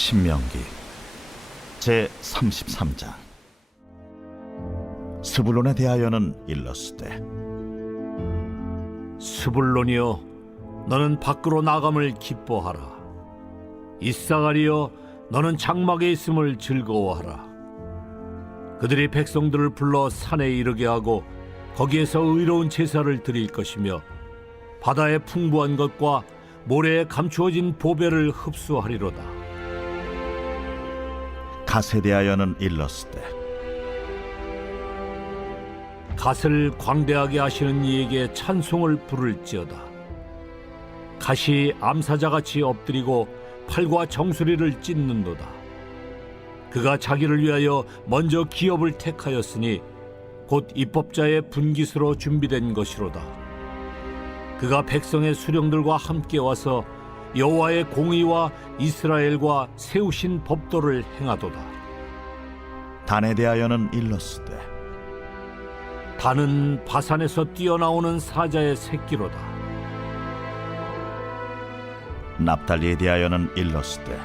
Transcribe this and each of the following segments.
신명기 제 33장. 스불론에 대하여는 일렀으되 스불론이여 너는 밖으로 나감을 기뻐하라. 이사가리여 너는 장막에 있음을 즐거워하라. 그들이 백성들을 불러 산에 이르게 하고 거기에서 의로운 제사를 드릴 것이며 바다의 풍부한 것과 모래에 감추어진 보배를 흡수하리로다 갓에 대하여는 일렀으되 갓을 광대하게 하시는 이에게 찬송을 부를지어다. 갓이 암사자같이 엎드리고 팔과 정수리를 찢는도다. 그가 자기를 위하여 먼저 기업을 택하였으니 곧 입법자의 분깃으로 준비된 것이로다. 그가 백성의 수령들과 함께 와서 여호와의 공의와 이스라엘과 세우신 법도를 행하도다. 단에 대하여는 일렀으되 단은 바산에서 뛰어나오는 사자의 새끼로다. 납달리에 대하여는 일렀으되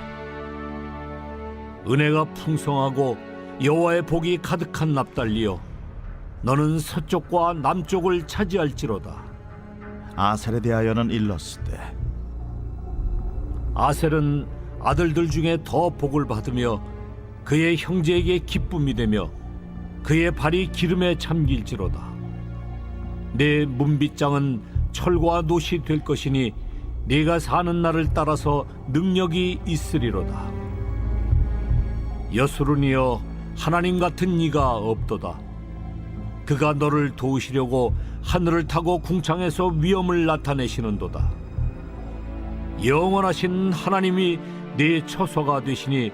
은혜가 풍성하고 여호와의 복이 가득한 납달리여 너는 서쪽과 남쪽을 차지할지로다. 아셀에 대하여는 일렀으되 아셀은 아들들 중에 더 복을 받으며 그의 형제에게 기쁨이 되며 그의 발이 기름에 잠길지로다. 내 문빗장은 철과 노시 될 것이니 네가 사는 날을 따라서 능력이 있으리로다. 여수run이여 하나님 같은 이가 없도다. 그가 너를 도우시려고 하늘을 타고 궁창에서 위엄을 나타내시는도다. 영원하신 하나님이 내 처소가 되시니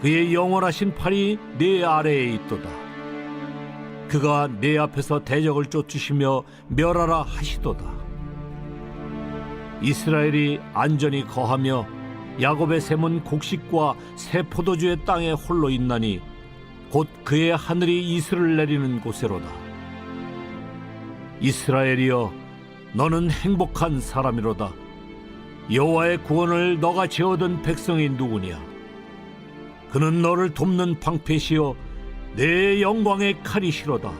그의 영원하신 팔이 내 아래에 있도다. 그가 내 앞에서 대적을 쫓으시며 멸하라 하시도다. 이스라엘이 안전히 거하며 야곱의 샘은 곡식과 새 포도주의 땅에 홀로 있나니 곧 그의 하늘이 이슬을 내리는 곳에로다. 이스라엘이여 너는 행복한 사람이로다. 여호와의 구원을 너가 재어든 백성이 누구냐? 그는 너를 돕는 방패시요 내 영광의 칼이시로다.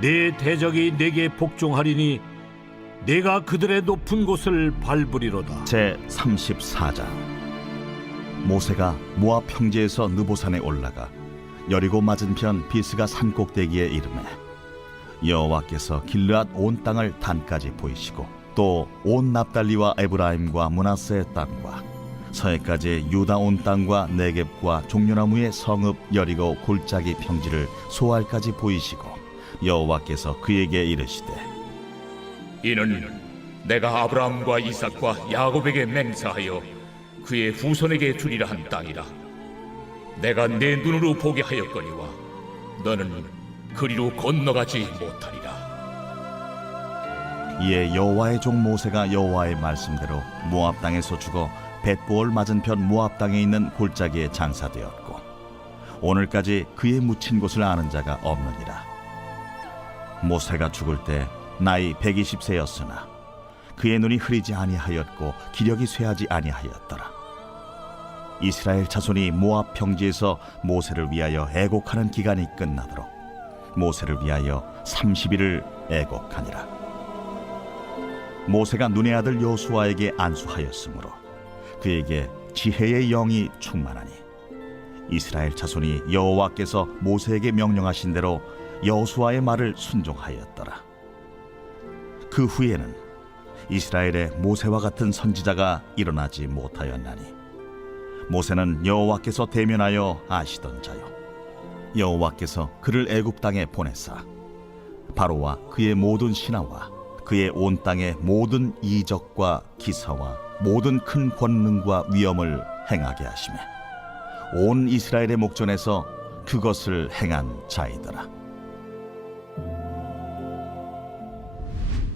내 대적이 내게 복종하리니 내가 그들의 높은 곳을 밟으리로다. 제 34장 모세가 모압 평지에서 느보산에 올라가 여리고 맞은편 비스가 산 꼭대기에 이르매 여호와께서 길르앗 온 땅을 단까지 보이시고 또 온 납달리와 에브라임과 문하세의 땅과 서해까지 유다 온 땅과 네겝과 종려나무의 성읍 여리고 골짜기 평지를 소알까지 보이시고 여호와께서 그에게 이르시되 이는 내가 아브라함과 이삭과 야곱에게 맹세하여 그의 후손에게 주리라 한 땅이라. 내가 내 눈으로 보게 하였거니와 너는 그리로 건너가지 못하리라. 이에 여호와의 종 모세가 여호와의 말씀대로 모압 땅에서 죽어 벳보올 맞은편 모압 땅에 있는 골짜기에 장사되었고 오늘까지 그의 묻힌 곳을 아는 자가 없느니라. 모세가 죽을 때 나이 120세였으나 그의 눈이 흐리지 아니하였고 기력이 쇠하지 아니하였더라. 이스라엘 자손이 모압 평지에서 모세를 위하여 애곡하는 기간이 끝나도록 모세를 위하여 30일을 애곡하니라 모세가 눈의 아들 여호수아에게 안수하였으므로 그에게 지혜의 영이 충만하니 이스라엘 자손이 여호와께서 모세에게 명령하신 대로 여호수아의 말을 순종하였더라. 그 후에는 이스라엘에 모세와 같은 선지자가 일어나지 못하였나니 모세는 여호와께서 대면하여 아시던 자요 여호와께서 그를 애굽 땅에 보내사 바로와 그의 모든 신하와 그의 온 땅의 모든 이적과 기사와 모든 큰 권능과 위엄을 행하게 하시매 온 이스라엘의 목전에서 그것을 행한 자이더라.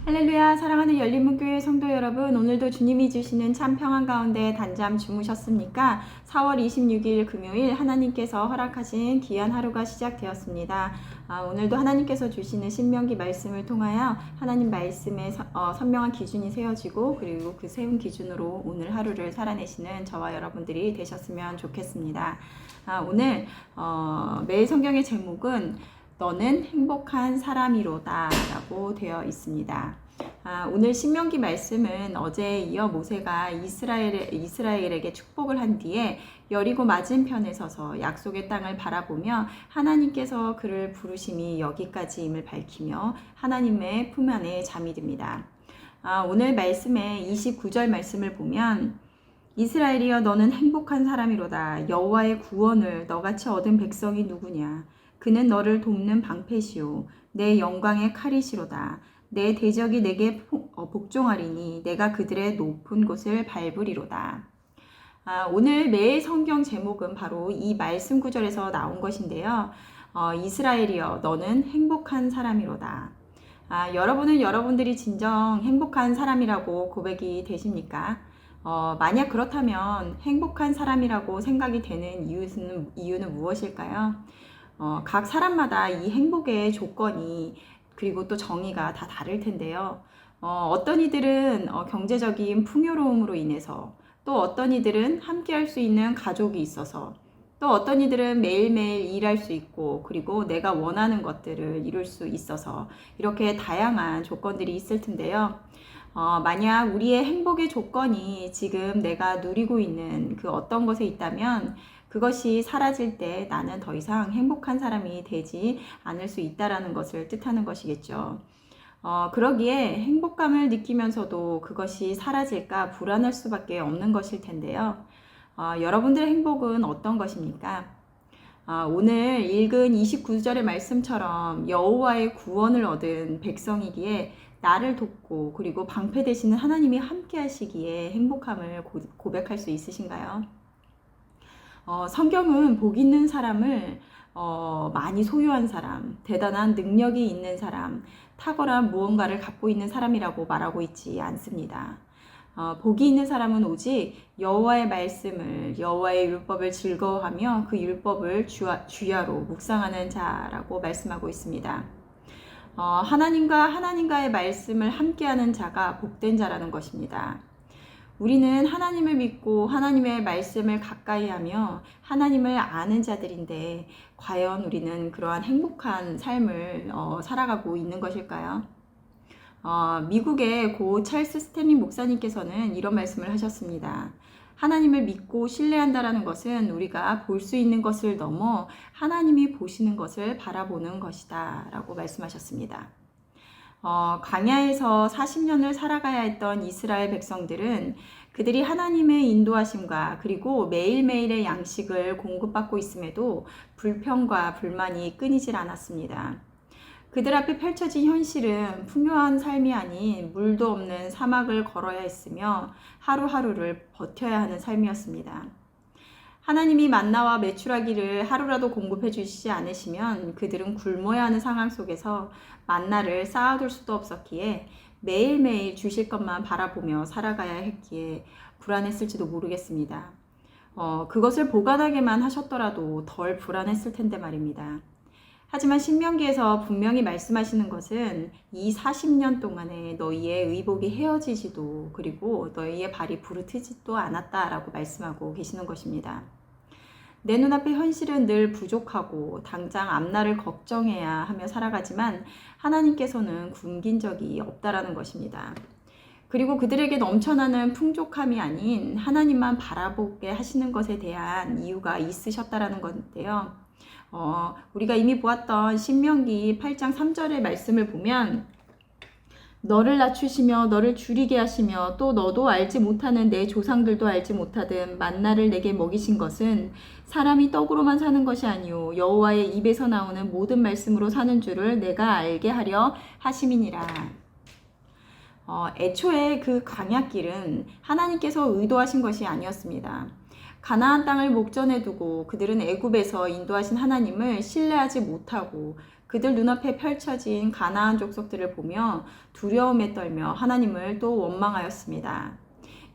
할렐루야 사랑하는 열린문교회 성도 여러분 오늘도 주님이 주시는 참 평안 가운데 단잠 주무셨습니까? 4월 26일 금요일 하나님께서 허락하신 귀한 하루가 시작되었습니다. 아, 오늘도 하나님께서 주시는 신명기 말씀을 통하여 하나님 말씀에 서- 어, 선명한 기준이 세워지고 그리고 그 세운 기준으로 오늘 하루를 살아내시는 저와 여러분들이 되셨으면 좋겠습니다. 아, 오늘 어, 매일 성경의 제목은 너는 행복한 사람이로다라고 되어 있습니다. 아, 오늘 신명기 말씀은 어제에 이어 모세가 이스라엘, 이스라엘에게 축복을 한 뒤에 여리고 맞은편에 서서 약속의 땅을 바라보며 하나님께서 그를 부르심이 여기까지임을 밝히며 하나님의 품 안에 잠이 듭니다. 아, 오늘 말씀의 29절 말씀을 보면 이스라엘이여 너는 행복한 사람이로다. 여호와의 구원을 너같이 얻은 백성이 누구냐? 그는 너를 돕는 방패시오. 내 영광의 칼이시로다 내 대적이 내게 포- 어, 복종하리니 내가 그들의 높은 곳을 밟으리로다. 아, 오늘 매일 성경 제목은 바로 이 말씀 구절에서 나온 것인데요. 어, 이스라엘이여 너는 행복한 사람이로다. 아, 여러분은 여러분들이 진정 행복한 사람이라고 고백이 되십니까? 어, 만약 그렇다면 행복한 사람이라고 생각이 되는 이유는, 이유는 무엇일까요? 어, 각 사람마다 이 행복의 조건이 그리고 또 정의가 다 다를 텐데요. 어, 어떤 이들은 어, 경제적인 풍요로움으로 인해서 또 어떤 이들은 함께 할 수 있는 가족이 있어서 또 어떤 이들은 매일매일 일할 수 있고 그리고 내가 원하는 것들을 이룰 수 있어서 이렇게 다양한 조건들이 있을 텐데요. 어, 만약 우리의 행복의 조건이 지금 내가 누리고 있는 그 어떤 것에 있다면 그것이 사라질 때 나는 더 이상 행복한 사람이 되지 않을 수 있다라는 것을 뜻하는 것이겠죠. 어, 그러기에 행복감을 느끼면서도 그것이 사라질까 불안할 수밖에 없는 것일 텐데요. 어, 여러분들의 행복은 어떤 것입니까? 어, 오늘 읽은 29절의 말씀처럼 여호와의 구원을 얻은 백성이기에 나를 돕고 그리고 방패 되시는 하나님이 함께 하시기에 행복함을 고, 고백할 수 있으신가요? 어, 성경은 복 있는 사람을 어, 많이 소유한 사람, 대단한 능력이 있는 사람, 탁월한 무언가를 갖고 있는 사람이라고 말하고 있지 않습니다. 어, 복이 있는 사람은 오직 여호와의 말씀을 여호와의 율법을 즐거워하며 그 율법을 주야, 주야로 묵상하는 자라고 말씀하고 있습니다. 어, 하나님과 하나님과의 말씀을 함께하는 자가 복된 자라는 것입니다. 우리는 하나님을 믿고 하나님의 말씀을 가까이 하며 하나님을 아는 자들인데 과연 우리는 그러한 행복한 삶을 어, 살아가고 있는 것일까요? 어, 미국의 고 찰스 스탠리 목사님께서는 이런 말씀을 하셨습니다. 하나님을 믿고 신뢰한다라는 것은 우리가 볼 수 있는 것을 넘어 하나님이 보시는 것을 바라보는 것이다. 라고 말씀하셨습니다. 어, 광야에서 40년을 살아가야 했던 이스라엘 백성들은 그들이 하나님의 인도하심과 그리고 매일매일의 양식을 공급받고 있음에도 불평과 불만이 끊이질 않았습니다. 그들 앞에 펼쳐진 현실은 풍요한 삶이 아닌 물도 없는 사막을 걸어야 했으며 하루하루를 버텨야 하는 삶이었습니다. 하나님이 만나와 메추라기를 하루라도 공급해 주시지 않으시면 그들은 굶어야 하는 상황 속에서 만나를 쌓아둘 수도 없었기에 매일매일 주실 것만 바라보며 살아가야 했기에 불안했을지도 모르겠습니다. 어, 그것을 보관하게만 하셨더라도 덜 불안했을 텐데 말입니다. 하지만 신명기에서 분명히 말씀하시는 것은 이 40년 동안에 너희의 의복이 헤어지지도 그리고 너희의 발이 부르트지도 않았다라고 말씀하고 계시는 것입니다. 내 눈앞의 현실은 늘 부족하고 당장 앞날을 걱정해야 하며 살아가지만 하나님께서는 굶긴 적이 없다라는 것입니다. 그리고 그들에게 넘쳐나는 풍족함이 아닌 하나님만 바라보게 하시는 것에 대한 이유가 있으셨다라는 건데요. 어, 우리가 이미 보았던 신명기 8장 3절의 말씀을 보면 너를 낮추시며 너를 줄이게 하시며 또 너도 알지 못하는 내 조상들도 알지 못하든 만나를 내게 먹이신 것은 사람이 떡으로만 사는 것이 아니요 여호와의 입에서 나오는 모든 말씀으로 사는 줄을 내가 알게 하려 하심이니라. 어, 애초에 그 광야길은 하나님께서 의도하신 것이 아니었습니다. 가나안 땅을 목전에 두고 그들은 애굽에서 인도하신 하나님을 신뢰하지 못하고 그들 눈앞에 펼쳐진 가나안 족속들을 보며 두려움에 떨며 하나님을 또 원망하였습니다.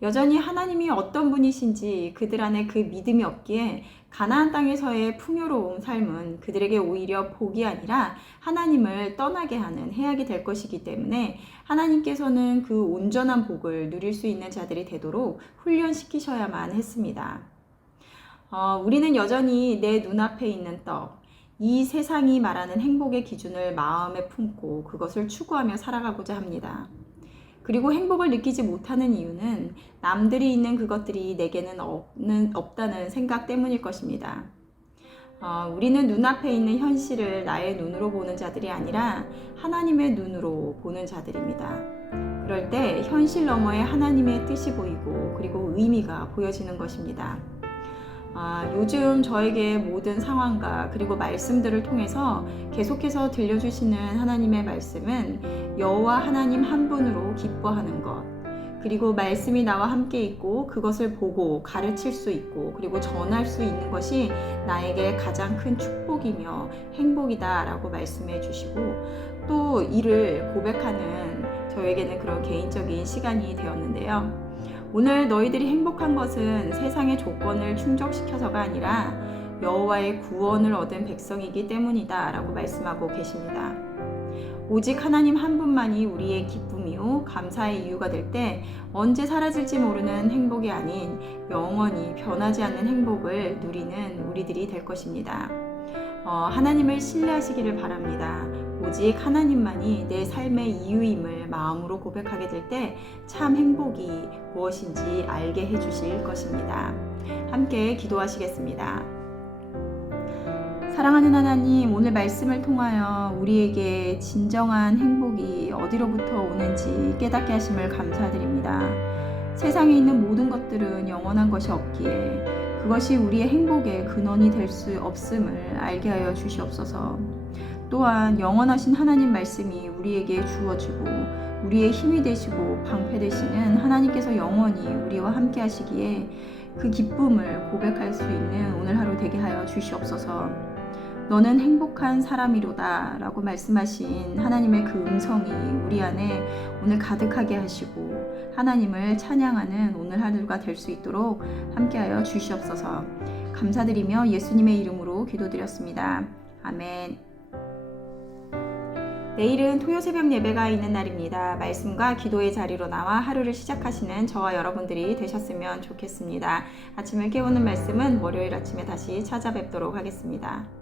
여전히 하나님이 어떤 분이신지 그들 안에 그 믿음이 없기에 가나안 땅에서의 풍요로운 삶은 그들에게 오히려 복이 아니라 하나님을 떠나게 하는 해악이 될 것이기 때문에 하나님께서는 그 온전한 복을 누릴 수 있는 자들이 되도록 훈련시키셔야만 했습니다. 어, 우리는 여전히 내 눈앞에 있는 떡, 이 세상이 말하는 행복의 기준을 마음에 품고 그것을 추구하며 살아가고자 합니다. 그리고 행복을 느끼지 못하는 이유는 남들이 있는 그것들이 내게는 없는, 없다는 생각 때문일 것입니다. 어, 우리는 눈앞에 있는 현실을 나의 눈으로 보는 자들이 아니라 하나님의 눈으로 보는 자들입니다. 그럴 때 현실 너머에 하나님의 뜻이 보이고 그리고 의미가 보여지는 것입니다. 아, 요즘 저에게 모든 상황과 그리고 말씀들을 통해서 계속해서 들려주시는 하나님의 말씀은 여호와 하나님 한 분으로 기뻐하는 것. 그리고 말씀이 나와 함께 있고 그것을 보고 가르칠 수 있고 그리고 전할 수 있는 것이 나에게 가장 큰 축복이며 행복이다라고 말씀해 주시고 또 이를 고백하는 저에게는 그런 개인적인 시간이 되었는데요. 오늘 너희들이 행복한 것은 세상의 조건을 충족시켜서가 아니라 여호와의 구원을 얻은 백성이기 때문이다라고 말씀하고 계십니다. 오직 하나님 한 분만이 우리의 기쁨이요 감사의 이유가 될 때 언제 사라질지 모르는 행복이 아닌 영원히 변하지 않는 행복을 누리는 우리들이 될 것입니다. 어, 하나님을 신뢰하시기를 바랍니다. 오직 하나님만이 내 삶의 이유임을 마음으로 고백하게 될 때 참 행복이 무엇인지 알게 해주실 것입니다. 함께 기도하시겠습니다. 사랑하는 하나님, 오늘 말씀을 통하여 우리에게 진정한 행복이 어디로부터 오는지 깨닫게 하심을 감사드립니다. 세상에 있는 모든 것들은 영원한 것이 없기에 그것이 우리의 행복의 근원이 될 수 없음을 알게 하여 주시옵소서. 또한 영원하신 하나님 말씀이 우리에게 주어지고 우리의 힘이 되시고 방패 되시는 하나님께서 영원히 우리와 함께 하시기에 그 기쁨을 고백할 수 있는 오늘 하루 되게 하여 주시옵소서. 너는 행복한 사람이로다 라고 말씀하신 하나님의 그 음성이 우리 안에 오늘 가득하게 하시고 하나님을 찬양하는 오늘 하루가 될 수 있도록 함께하여 주시옵소서 감사드리며 예수님의 이름으로 기도드렸습니다. 아멘. 내일은 토요 새벽 예배가 있는 날입니다. 말씀과 기도의 자리로 나와 하루를 시작하시는 저와 여러분들이 되셨으면 좋겠습니다. 아침을 깨우는 말씀은 월요일 아침에 다시 찾아뵙도록 하겠습니다.